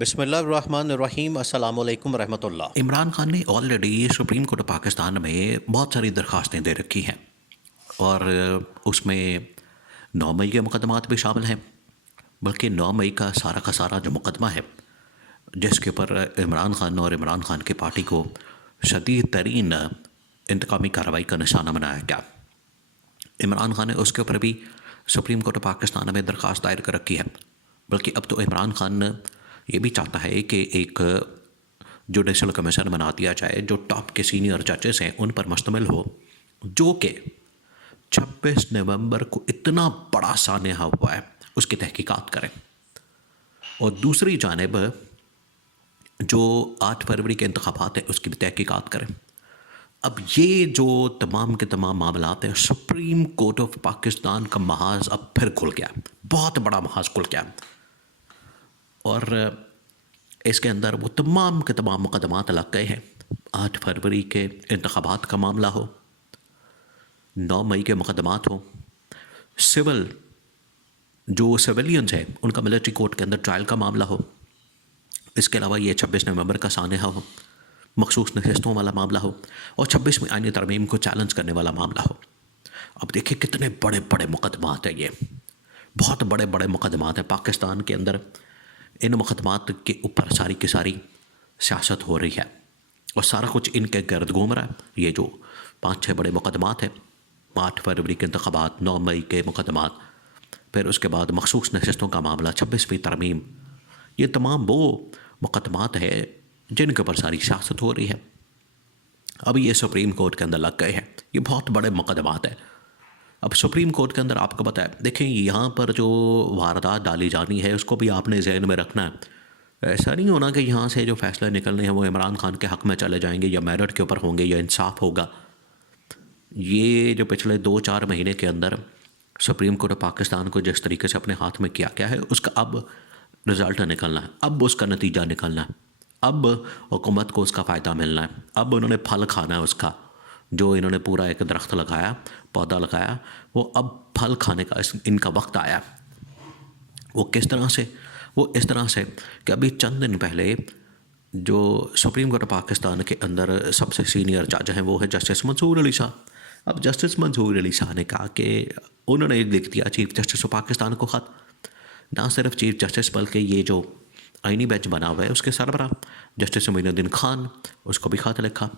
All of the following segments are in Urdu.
بسم اللہ الرحمن الرحیم، السلام علیکم ورحمۃ اللہ۔ عمران خان نے already supreme court of Pakistan میں بہت ساری درخواستیں دے رکھی ہیں، اور اس میں 9 مئی کے مقدمات بھی شامل ہیں۔ بلکہ 9 مئی کا سارا جو مقدمہ ہے، جس کے اوپر عمران خان اور عمران خان کی پارٹی کو شدید ترین انتقامی کارروائی کا نشانہ بنایا گیا، عمران خان نے اس کے اوپر بھی سپریم کورٹ آف پاکستان میں درخواست دائر کر رکھی ہے۔ بلکہ اب تو عمران خان یہ بھی چاہتا ہے کہ ایک جوڈیشل کمیشن بنا دیا جائے جو ٹاپ کے سینئر ججز ہیں ان پر مشتمل ہو، جو کہ 26 نومبر کو اتنا بڑا سانحہ ہوا ہے اس کی تحقیقات کریں، اور دوسری جانب جو 8 فروری کے انتخابات ہیں اس کی بھی تحقیقات کریں۔ اب یہ جو تمام کے تمام معاملات ہیں، سپریم کورٹ آف پاکستان کا محاذ اب پھر کھل گیا، بہت بڑا محاذ کھل گیا، اور اس کے اندر وہ تمام کے تمام مقدمات لگ گئے ہیں۔ 8 فروری کے انتخابات کا معاملہ ہو، 9 مئی کے مقدمات ہوں، سول جو سویلینز ہیں ان کا ملٹری کورٹ کے اندر ٹرائل کا معاملہ ہو، اس کے علاوہ یہ 26 نومبر کا سانحہ ہو، مخصوص نشستوں والا معاملہ ہو، اور 26ویں آئینی ترمیم کو چیلنج کرنے والا معاملہ ہو۔ اب دیکھیں کتنے بڑے بڑے مقدمات ہیں، یہ بہت بڑے بڑے مقدمات ہیں پاکستان کے اندر۔ ان مقدمات کے اوپر ساری کی ساری سیاست ہو رہی ہے، اور سارا کچھ ان کے گرد گھوم رہا ہے۔ یہ جو 5-6 بڑے مقدمات ہیں، 8 فروری کے انتخابات، 9 مئی کے مقدمات، پھر اس کے بعد مخصوص نشستوں کا معاملہ، 26ویں ترمیم، یہ تمام وہ مقدمات ہیں جن کے اوپر ساری سیاست ہو رہی ہے۔ اب یہ سپریم کورٹ کے اندر لگ گئے ہیں، یہ بہت بڑے مقدمات ہیں۔ اب سپریم کورٹ کے اندر آپ کو پتہ ہے، دیکھیں یہاں پر جو واردات ڈالی جانی ہے اس کو بھی آپ نے ذہن میں رکھنا ہے۔ ایسا نہیں ہونا کہ یہاں سے جو فیصلے نکلنے ہیں وہ عمران خان کے حق میں چلے جائیں گے، یا میرٹ کے اوپر ہوں گے، یا انصاف ہوگا۔ یہ جو پچھلے 2-4 مہینے کے اندر سپریم کورٹ آف پاکستان کو جس طریقے سے اپنے ہاتھ میں کیا گیا ہے، اس کا اب رزلٹ نکلنا ہے، اب اس کا نتیجہ نکلنا ہے، اب حکومت کو اس کا فائدہ ملنا ہے، اب انہوں نے پھل کھانا ہے اس کا۔ جو انہوں نے پورا ایک درخت لگایا، پودا لگایا، وہ اب پھل کھانے کا ان کا وقت آیا۔ وہ کس طرح سے؟ وہ اس طرح سے کہ ابھی چند دن پہلے جو سپریم کورٹ آف پاکستان کے اندر سب سے سینئر جج ہیں وہ ہے جسٹس منصور علی شاہ۔ اب جسٹس منصور علی شاہ نے کہا کہ انہوں نے لکھ دیا چیف جسٹس آف پاکستان کو خط، نہ صرف چیف جسٹس بلکہ یہ جو آئینی بینچ بنا ہوا ہے اس کے سربراہ جسٹس معین الدین خان، اس کو بھی خط لکھا،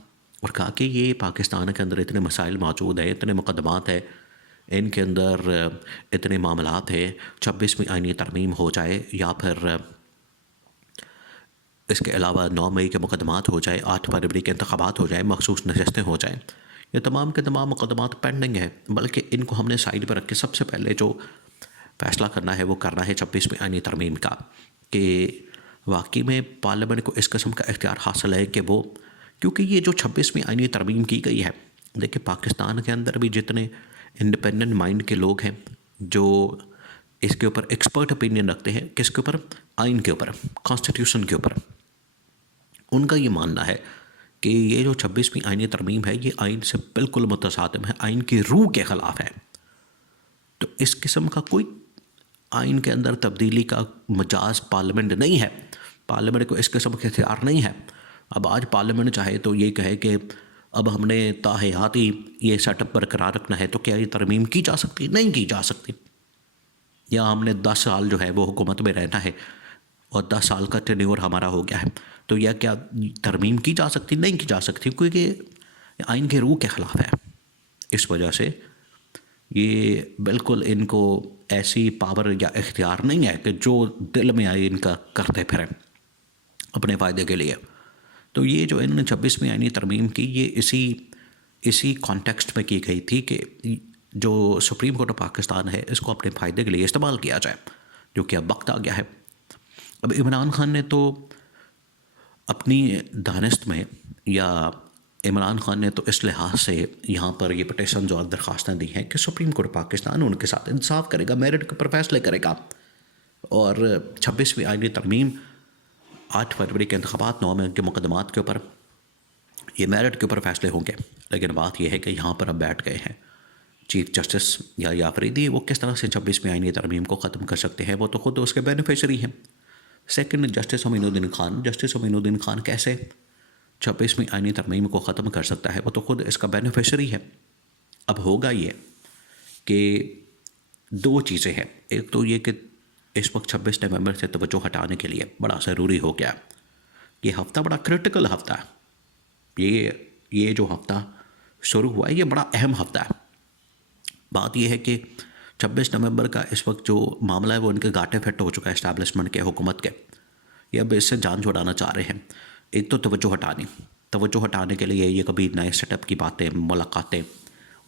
اور کہا کہ یہ پاکستان کے اندر اتنے مسائل موجود ہیں، اتنے مقدمات ہیں، ان کے اندر اتنے معاملات ہیں، 26ویں آئینی ترمیم ہو جائے، یا پھر اس کے علاوہ 9 مئی کے مقدمات ہو جائے، 8 فروری کے انتخابات ہو جائیں، مخصوص نشستیں ہو جائیں، یہ تمام کے تمام مقدمات پینڈنگ ہیں۔ بلکہ ان کو ہم نے سائڈ پر رکھ کے سب سے پہلے جو فیصلہ کرنا ہے وہ کرنا ہے 26ویں آئینی ترمیم کا، کہ واقعی میں پارلیمنٹ کو اس قسم کا اختیار حاصل ہے کہ وہ، کیونکہ یہ جو 26ویں آئینی ترمیم کی گئی ہے، دیکھیں پاکستان کے اندر بھی جتنے انڈیپینڈنٹ مائنڈ کے لوگ ہیں جو اس کے اوپر ایکسپرٹ اپینین رکھتے ہیں، کس کے اوپر؟ آئین کے اوپر، کانسٹیٹیوشن کے اوپر، ان کا یہ ماننا ہے کہ یہ جو 26ویں آئینی ترمیم ہے یہ آئین سے بالکل متصادم ہے، آئین کی روح کے خلاف ہے۔ تو اس قسم کا کوئی آئین کے اندر تبدیلی کا مجاز پارلیمنٹ نہیں ہے، پارلیمنٹ کو اس قسم کے اختیار نہیں ہے۔ اب آج پارلیمنٹ چاہے تو یہ کہے کہ اب ہم نے تاحیاتی یہ سیٹ اپ برقرار رکھنا ہے، تو کیا یہ ترمیم کی جا سکتی؟ نہیں کی جا سکتی۔ یا ہم نے 10 سال جو ہے وہ حکومت میں رہنا ہے، اور 10 سال کا ٹینیور ہمارا ہو گیا ہے، تو یہ کیا ترمیم کی جا سکتی؟ نہیں کی جا سکتی، کیونکہ یہ آئین کے روح کے خلاف ہے۔ اس وجہ سے یہ بالکل ان کو ایسی پاور یا اختیار نہیں ہے کہ جو دل میں آئے ان کا کرتے پھریں اپنے فائدے کے لیے۔ تو یہ جو انہوں نے 26ویں آئینی ترمیم کی، یہ اسی کانٹیکسٹ میں کی گئی تھی کہ جو سپریم کورٹ آف پاکستان ہے اس کو اپنے فائدے کے لیے استعمال کیا جائے، جو کہ اب وقت آ گیا ہے۔ اب عمران خان نے تو اپنی دانست میں، یا عمران خان نے تو اس لحاظ سے یہاں پر یہ پٹیشن جو درخواستیں دی ہیں کہ سپریم کورٹ پاکستان ان کے ساتھ انصاف کرے گا، میرٹ کے اوپر فیصلے کرے گا، اور 26ویں آئینی ترمیم، 8 فروری کے انتخابات، 9 مئی کے مقدمات کے اوپر یہ میرٹ کے اوپر فیصلے ہوں گے۔ لیکن بات یہ ہے کہ یہاں پر اب بیٹھ گئے ہیں چیف جسٹس یا آفریدی، وہ کس طرح سے 26ویں آئینی ترمیم کو ختم کر سکتے ہیں؟ وہ تو خود اس کے بینیفیشری ہیں، سیکنڈ جسٹس امین الدین خان. جسٹس امین الدین خان کیسے 26ویں آئینی ترمیم کو ختم کر سکتا ہے؟ وہ تو خود اس کا بینیفیشری ہے. اب ہوگا یہ کہ دو چیزیں ہیں. ایک تو یہ کہ اس وقت 26 نومبر سے توجہ ہٹانے کے لیے بڑا ضروری ہو گیا. یہ ہفتہ بڑا کرٹیکل ہفتہ ہے. یہ جو ہفتہ شروع ہوا ہے یہ بڑا اہم ہفتہ ہے. بات یہ ہے کہ 26 نومبر کا اس وقت جو معاملہ ہے وہ ان کے گاٹے فٹ ہو چکا ہے اسٹیبلشمنٹ کے، حکومت کے. یہ اب اس سے جان چھڑانا چاہ رہے ہیں. ایک تو توجہ ہٹانے کے لیے یہ کبھی نئے سیٹ اپ کی باتیں، ملاقاتیں،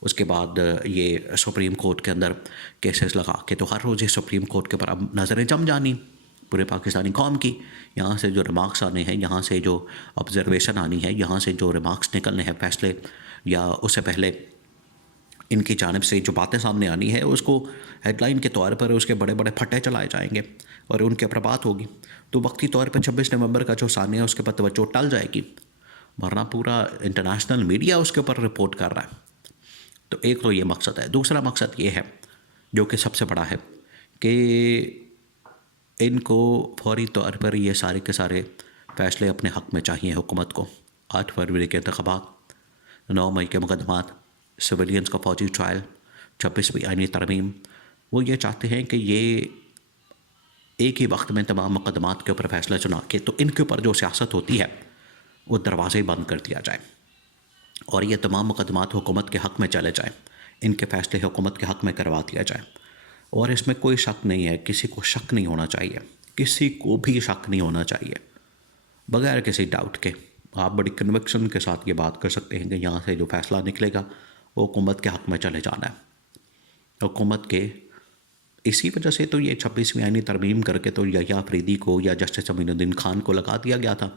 اس کے بعد یہ سپریم کورٹ کے اندر کیسز لگا کے تو ہر روز یہ سپریم کورٹ کے پر اب نظریں جم جانی پورے پاکستانی قوم کی. یہاں سے جو ریمارکس آنے ہیں، یہاں سے جو آبزرویشن آنی ہے، یہاں سے جو ریمارکس نکلنے ہیں فیصلے، یا اس سے پہلے ان کی جانب سے جو باتیں سامنے آنی ہے اس کو ہیڈ لائن کے طور پر اس کے بڑے بڑے پھٹے چلائے جائیں گے اور ان کے اوپر بات ہوگی. تو وقتی طور پر 26 نومبر کا جو ثانیہ ہے اس کے پر توجہ ٹل جائے گی، ورنہ پورا انٹرنیشنل میڈیا اس کے اوپر رپورٹ کر رہا ہے. تو ایک تو یہ مقصد ہے. دوسرا مقصد یہ ہے جو کہ سب سے بڑا ہے کہ ان کو فوری طور پر یہ سارے کے سارے فیصلے اپنے حق میں چاہیے حکومت کو. 8 فروری کے انتخابات، 9 مئی کے مقدمات، سویلینز کا فوجی ٹرائل، 26ویں آئینی ترمیم، وہ یہ چاہتے ہیں کہ یہ ایک ہی وقت میں تمام مقدمات کے اوپر فیصلہ چنا کے تو ان کے اوپر جو سیاست ہوتی ہے وہ دروازے بند کر دیا جائے اور یہ تمام مقدمات حکومت کے حق میں چلے جائیں، ان کے فیصلے حکومت کے حق میں کروا دیا جائے. اور اس میں کوئی شک نہیں ہے، کسی کو شک نہیں ہونا چاہیے، کسی کو بھی شک نہیں ہونا چاہیے، بغیر کسی ڈاؤٹ کے. آپ بڑی کنوکشن کے ساتھ یہ بات کر سکتے ہیں کہ یہاں سے جو فیصلہ نکلے گا وہ حکومت کے حق میں چلے جانا ہے. حکومت کے اسی وجہ سے تو یہ 26ویں آئینی ترمیم کر کے تو یحییٰ آفریدی کو یا جسٹس امین الدین خان کو لگا دیا گیا تھا.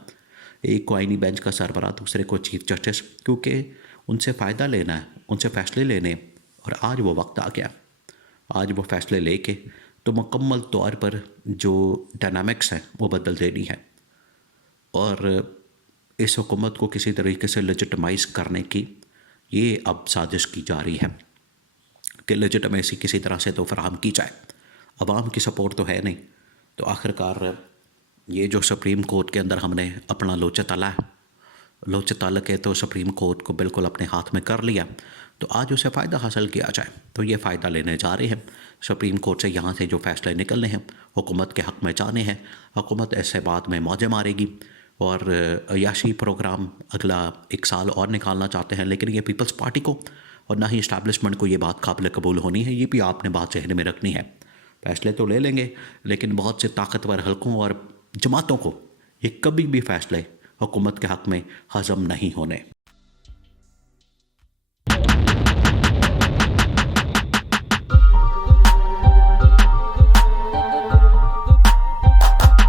ایک کو آئینی بینچ کا سربراہ، دوسرے کو چیف جسٹس، کیونکہ ان سے فائدہ لینا ہے، ان سے فیصلے لینے. اور آج وہ وقت آ گیا، آج وہ فیصلے لے کے تو مکمل طور پر جو ڈائنامکس ہیں وہ بدل دینی ہے. اور اس حکومت کو کسی طریقے سے لیجٹمائز کرنے کی یہ اب سازش کی جا رہی ہے کہ لیجٹمیسی کسی طرح سے تو فراہم کی جائے. عوام کی سپورٹ تو ہے نہیں، تو آخرکار یہ جو سپریم کورٹ کے اندر ہم نے اپنا لوچہ تالا کے تو سپریم کورٹ کو بالکل اپنے ہاتھ میں کر لیا، تو آج اسے فائدہ حاصل کیا جائے. تو یہ فائدہ لینے جا رہے ہیں سپریم کورٹ سے. یہاں سے جو فیصلے نکلنے ہیں حکومت کے حق میں جانے ہیں. حکومت ایسے بعد میں موجیں مارے گی اور عیاشی پروگرام اگلا 1 سال اور نکالنا چاہتے ہیں، لیکن یہ پیپلز پارٹی کو اور نہ ہی اسٹیبلشمنٹ کو یہ بات قابل قبول ہونی ہے. یہ بھی آپ نے بات ذہن میں رکھنی ہے. فیصلے تو لے لیں گے لیکن بہت سے طاقتور حلقوں اور جماعتوں کو یہ کبھی بھی فیصلے حکومت کے حق میں ہضم نہیں ہونے.